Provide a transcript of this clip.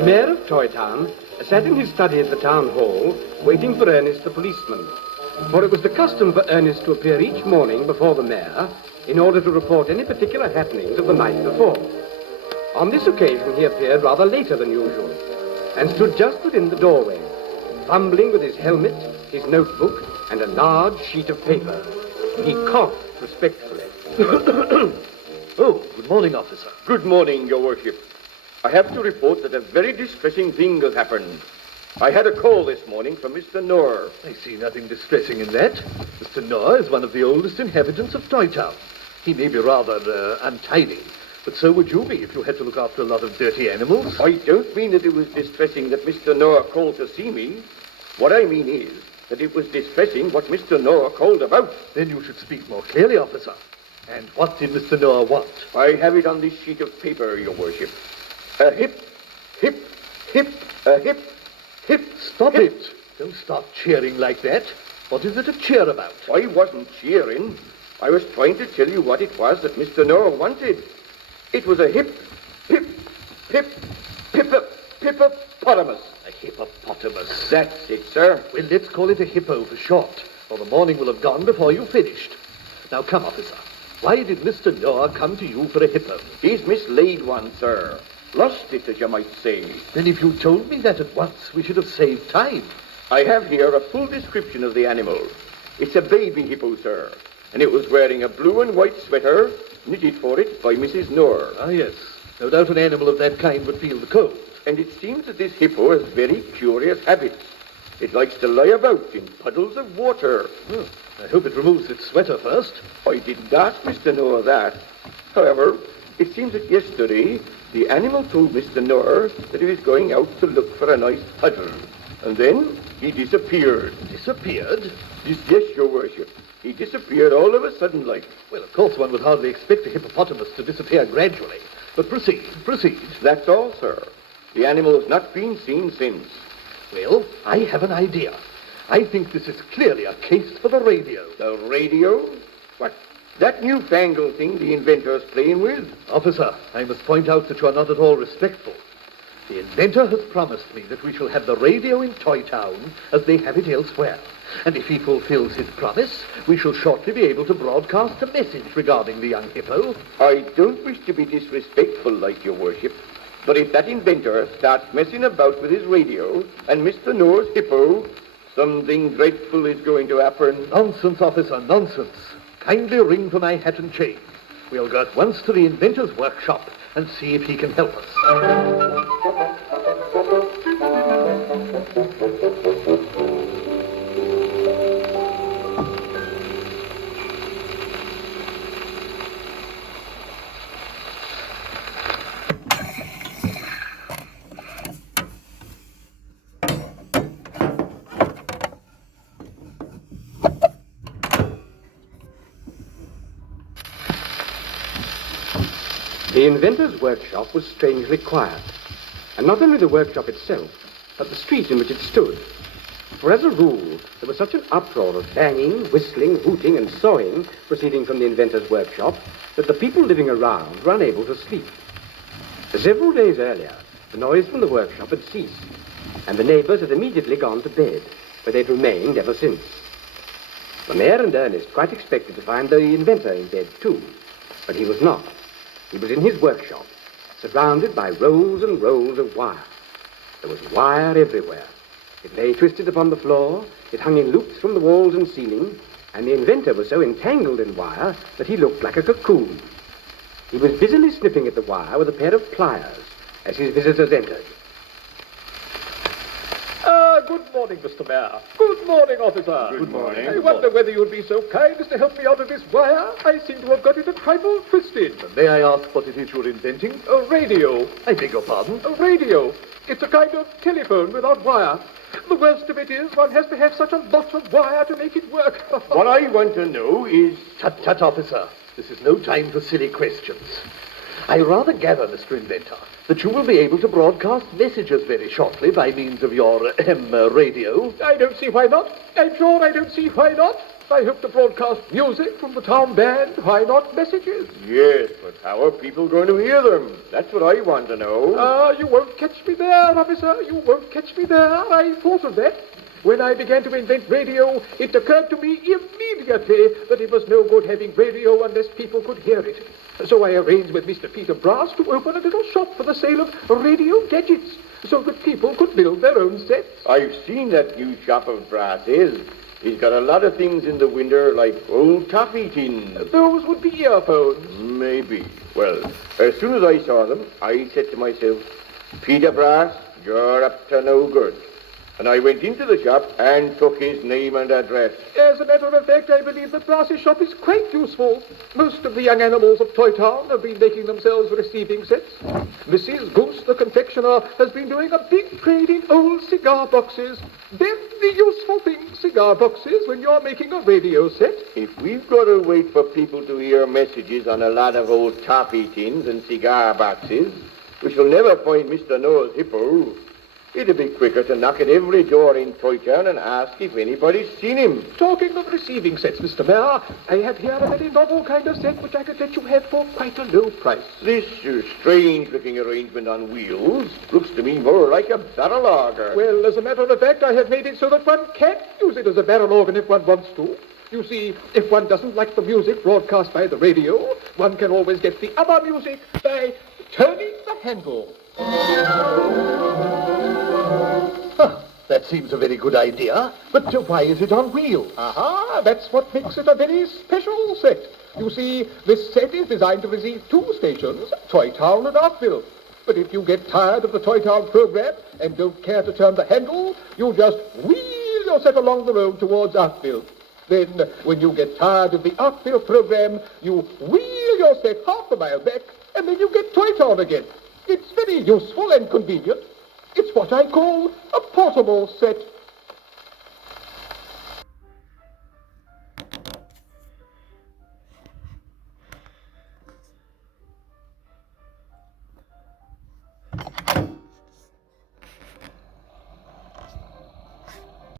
The mayor of TOYTOWN sat in his study at the town hall, waiting for Ernest the policeman. For it was the custom for Ernest to appear each morning before the mayor in order to report any particular happenings of the night before. On this occasion, he appeared rather later than usual and stood just within the doorway, fumbling with his helmet, his notebook, and a large sheet of paper. He coughed respectfully. Oh, good morning, officer. Good morning, Your Worship. I have to report that a very distressing thing has happened. I had a call this morning from Mr. Noor. I see nothing distressing in that. Mr. Noor is one of the oldest inhabitants of TOYTOWN. He may be rather untidy, but so would you be if you had to look after a lot of dirty animals. I don't mean that it was distressing that Mr. Noor called to see me. What I mean is that it was distressing what Mr. Noor called about. Then you should speak more clearly, officer. And what did Mr. Noor want? I have it on this sheet of paper, Your Worship. A hip, hip, hip, a hip, hip. Stop hip. it. Don't start cheering like that. What is it to cheer about? I wasn't cheering. I was trying to tell you what it was that Mr. Noor wanted. It was a hip, hip, hip, hippopotamus. A hippopotamus. That's it, sir. Well, let's call it a hippo for short, or the morning will have gone before you've finished. Now come, officer. Why did Mr. Noor come to you for a hippo? He's mislaid one, sir. Lost it, as you might say. Then if you told me that at once, we should have saved time. I have here a full description of the animal. It's a baby hippo, sir, and it was wearing a blue and white sweater knitted for it by Mrs. Noor. Ah, yes. No doubt an animal of that kind would feel the cold. And it seems that this hippo has very curious habits. It likes to lie about in puddles of water. I hope it removes its sweater first. I didn't ask Mr. Noor that. However, it seems that yesterday the animal told Mr. Noor that he was going out to look for a nice puddle. And then he disappeared. Disappeared? Yes, Your Worship. He disappeared all of a sudden like. Well, of course, one would hardly expect a hippopotamus to disappear gradually. But proceed. That's all, sir. The animal has not been seen since. Well, I have an idea. I think this is clearly a case for the radio. The radio? What? That newfangled thing the inventor's playing with? Officer, I must point out that you are not at all respectful. The inventor has promised me that we shall have the radio in TOYTOWN as they have it elsewhere. And if he fulfills his promise, we shall shortly be able to broadcast a message regarding the young hippo. I don't wish to be disrespectful, like Your Worship, but if that inventor starts messing about with his radio and Mr. Noor's hippo, something dreadful is going to happen. Nonsense, officer, nonsense. Kindly ring for my hat and chain. We'll go at once to the inventor's workshop and see if he can help us. The inventor's workshop was strangely quiet, and not only the workshop itself, but the street in which it stood. For as a rule, there was such an uproar of banging, whistling, hooting, and sawing proceeding from the inventor's workshop that the people living around were unable to sleep. Several days earlier, the noise from the workshop had ceased, and the neighbors had immediately gone to bed, where they'd remained ever since. The mayor and Ernest quite expected to find the inventor in bed too, but he was not. He was in his workshop, surrounded by rows and rows of wire. There was wire everywhere. It lay twisted upon the floor, it hung in loops from the walls and ceiling, and the inventor was so entangled in wire that he looked like a cocoon. He was busily snipping at the wire with a pair of pliers as his visitors entered. Good morning, Mr. Mayor. Good morning, officer. Good morning. I wonder whether you would be so kind as to help me out of this wire. I seem to have got it a trifle twisted. May I ask what it is you're inventing? A radio. I beg your pardon? A radio. It's a kind of telephone without wire. The worst of it is one has to have such a lot of wire to make it work. What I want to know is... Tut, officer. This is no time for silly questions. I rather gather, Mr. Inventor, that you will be able to broadcast messages very shortly by means of your radio. I don't see why not. I'm sure I don't see why not. I hope to broadcast music from the town band. Why not messages? Yes, but how are people going to hear them? That's what I want to know. You won't catch me there, officer. You won't catch me there. I thought of that. When I began to invent radio, it occurred to me immediately that it was no good having radio unless people could hear it. So I arranged with Mr. Peter Brass to open a little shop for the sale of radio gadgets so that people could build their own sets. I've seen that new shop of Brass's. He's got a lot of things in the window like old toffee tins. Those would be earphones. Maybe. Well, as soon as I saw them, I said to myself, Peter Brass, you're up to no good. And I went into the shop and took his name and address. As a matter of fact, I believe that Brass's shop is quite useful. Most of the young animals of TOYTOWN have been making themselves receiving sets. Mrs. Goose, the confectioner, has been doing a big trade in old cigar boxes. They're the useful thing, cigar boxes, when you're making a radio set. If we've got to wait for people to hear messages on a lot of old toffee tins and cigar boxes, we shall never find Mr. Noah's hippo. It'd be quicker to knock at every door in TOYTOWN and ask if anybody's seen him. Talking of receiving sets, Mr. Mayor, I have here a very novel kind of set which I could let you have for quite a low price. This strange-looking arrangement on wheels looks to me more like a barrel auger. Well, as a matter of fact, I have made it so that one can use it as a barrel organ if one wants to. You see, if one doesn't like the music broadcast by the radio, one can always get the other music by turning the handle. That seems a very good idea, but why is it on wheels? Aha, that's what makes it a very special set. You see, this set is designed to receive two stations, TOYTOWN and Arkville. But if you get tired of the TOYTOWN program and don't care to turn the handle, you just wheel your set along the road towards Arkville. Then, when you get tired of the Arkville program, you wheel your set half a mile back, and then you get TOYTOWN again. It's very useful and convenient. It's what I call a portable set.